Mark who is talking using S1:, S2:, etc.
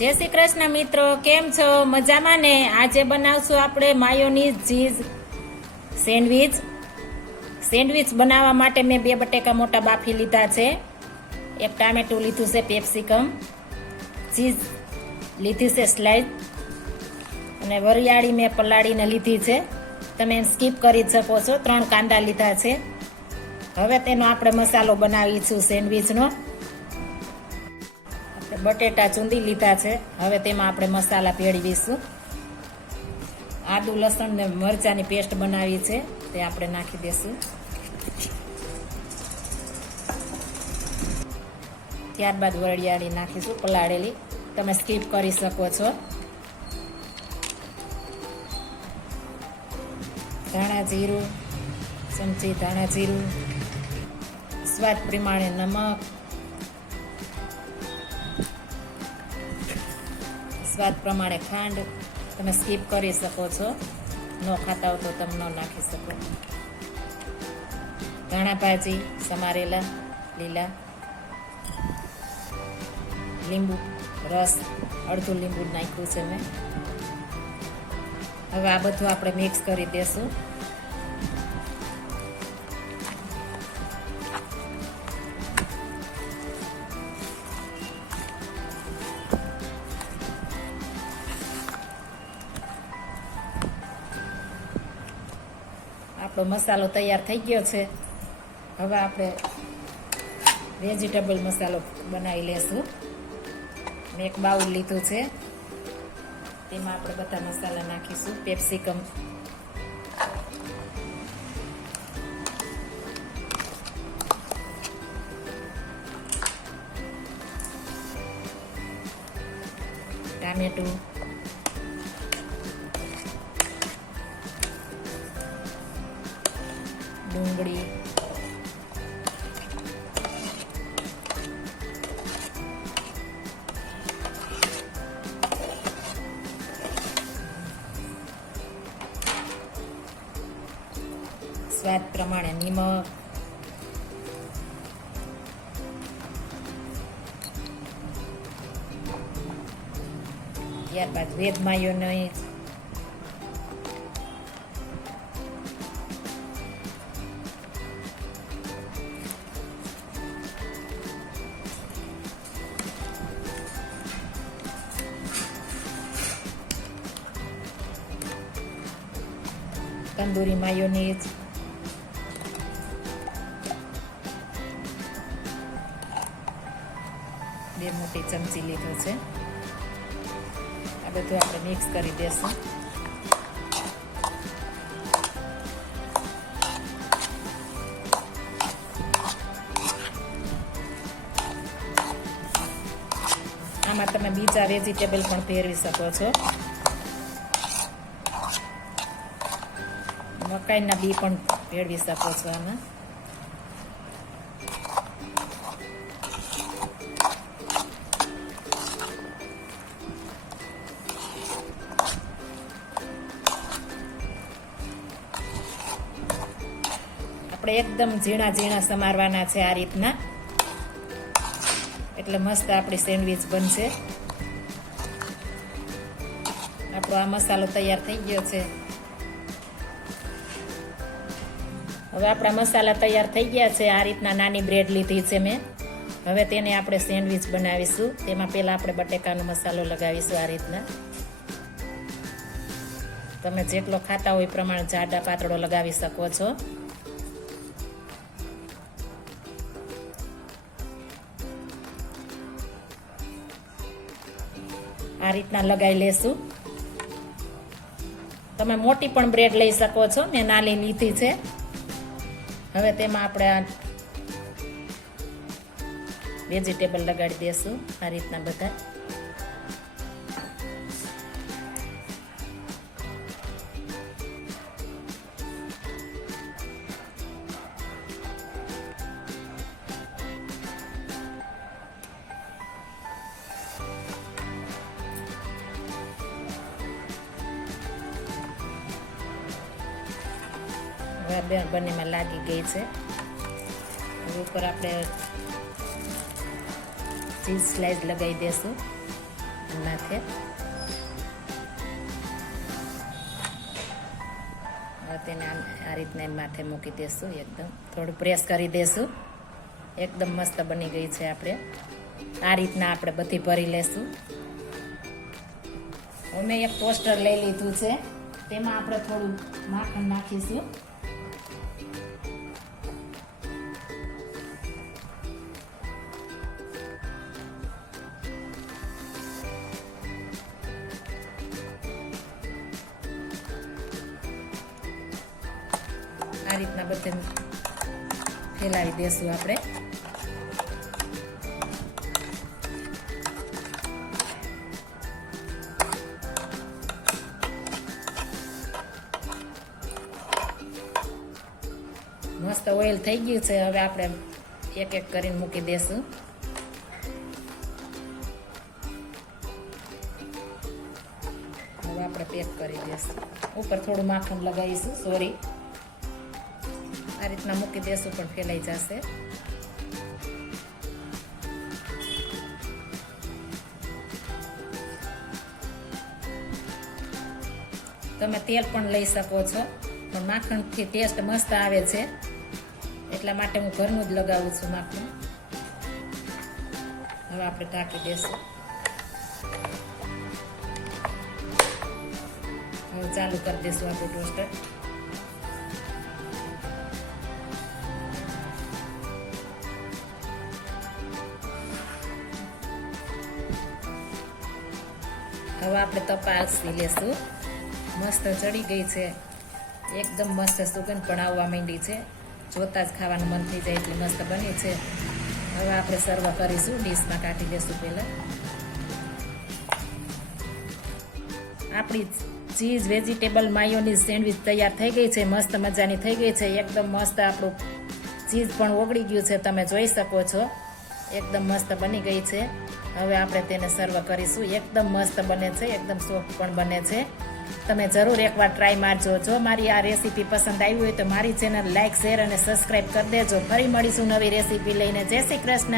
S1: જય શ્રી કૃષ્ણ મિત્રો, કેમ છો? મજામાં ને? આજે બનાવશું આપણે માયોનીઝ ચીઝ સેન્ડવીચ. સેન્ડવિચ બનાવવા માટે મેં બે બટેકા મોટા બાફી લીધા છે. એક ટામેટું લીધું છે પેપ્સિકમ ચીઝ લીધી છે સ્લાઇસ અને વરિયાળી મેં પલાળીને લીધી છે. તમે સ્કીપ કરી શકો છો. ત્રણ કાંદા લીધા છે. હવે તેનો આપણે મસાલો બનાવીશું સેન્ડવિચનો. બટેટા ચૂંદી લીધા છે. હવે તેમાં આપણે મસાલા ભેળવીશું આદુ, લસણ ને મરચાની પેસ્ટ બનાવી છે. તે આપણે નાખી દઈશું. ત્યારબાદ વરિયાળી નાખીશું, પલાળેલી. તમે સ્કીપ કરી શકો છો. ધાણા જીરું, ચમચી ધાણા જીરું. સ્વાદ પ્રમાણે નમક સ્વાદ પ્રમાણે ખાંડ તમે સ્કીપ કરી શકો છો. ન ખાતા હો તો તમે ન નાખી શકો. ધાણા ભાજી, સમારેલા, લીલા, લીંબુ, રસ, અડધું લીંબુ નાખ્યું છે મેં. હવે આ બધું આપણે મિક્સ કરી દેશું. આપણો મસાલો તૈયાર થઈ ગયો છે. હવે આપણે વેજીટેબલ મસાલો બનાવી લેશું. મેં એક બાઉલ લીધું છે. તેમાં આપણે બધા મસાલા નાખીશું. પેપ્સિકમ ટામેટું. ડુંગળી. સ્વાદ પ્રમાણે નિમક. ત્યારબાદ વેદ માયોનીઝ. તંદૂરી માયોનીઝ બે મોટી ચમચી લીધો છે આ બધું આપણે મિક્સ કરી દેશું આમાં તમે બીજા વેજીટેબલ પણ પહેરવી શકો છો મકાઈના બી પણ ભેળવી શકો છો આમાં. આપણે એકદમ ઝીણા ઝીણા સમારવાના છે આ રીતના. એટલે મસ્ત આપણી સેન્ડવીચ બનશે. આપણો આ મસાલો તૈયાર થઈ ગયો છે. હવે આપણા મસાલા તૈયાર થઈ ગયા છે. આ રીતના નાની બ્રેડ લીધી છે મેં. હવે તેને આપણે સેન્ડવિચ બનાવીશું. તેમાં પહેલાં આપણે બટેકાનો મસાલો લગાવીશું આ રીતના. તમે જેટલો ખાતા હોય પ્રમાણે જાડા પાતળો લગાવી શકો છો. આ રીતના લગાવી લેશું. તમે મોટી પણ બ્રેડ લઈ શકો છો. મેં નાની લીધી છે. હવે તેમાં આપણે આ વેજીટેબલ લગાડી દઈશું આ રીતના બધા. હવે બંનેમાં લાગી ગઈ છે. હવે ઉપર આપણે ચીઝ સ્લાઇસ લગાવી દઈશું માથે તેને આમ આ રીતના માથે મૂકી દઈશું એકદમ. થોડું પ્રેસ કરી દઈશું એકદમ મસ્ત બની ગઈ છે આપણે. આ રીતના આપણે બધી ભરી લેશું. મેં એક પોસ્ટર લઈ લીધું છે. તેમાં આપણે થોડું માખણ નાખીશું. આ રીતના બધે ફેલાવી દેશું આપણે. મસ્ત ઓઇલ થઈ ગયું છે, હવે આપણે એક એક કરીને મૂકી દેશું. હવે આપણે પેક કરી દેશું. ઉપર થોડું માખણ લગાવીશું, સોરી. રીતના મૂકી દેશું, પણ ફેલાઈ જશે. તમે તેલ પણ લઈ શકો છો, પણ માખણથી ટેસ્ટ મસ્ત આવે છે. એટલા માટે હું ઘરનું જ લગાવું છું માખણ. હવે આપણે ઢાંકી દેશું. હવે ચાલુ કરી દઈશું આપણું ટોસ્ટર હવે આપણે તપાસી લેશું. મસ્ત ચડી ગઈ છે. એકદમ મસ્ત સુગંધ પણ આવવા માંડી છે. જોતા જ ખાવાનું મન થઈ જાય એટલી મસ્ત બની છે. હવે આપણે સર્વ કરીશું. ડીશમાં કાઢી લેશું પહેલાં. આપણી ચીઝ વેજીટેબલ માયોનીઝ સેન્ડવિચ તૈયાર થઈ ગઈ છે. મસ્ત મજાની થઈ ગઈ છે. એકદમ મસ્ત આપણું ચીઝ પણ ઓગળી ગયું છે. તમે જોઈ શકો છો. એકદમ મસ્ત બની ગઈ છે. હવે આપણે તેને સર્વ કરીશું. એકદમ મસ્ત બને છે, એકદમ સોફ્ટ પણ બને છે. તમે જરૂર એકવાર ટ્રાય મારજો. જો મારી આ રેસીપી પસંદ આવી હોય તો મારી ચેનલ લાઇક શેર અને સબસ્ક્રાઈબ કરી દેજો. ફરી મળીશું નવી રેસીપી લઈને. જય શ્રી કૃષ્ણ.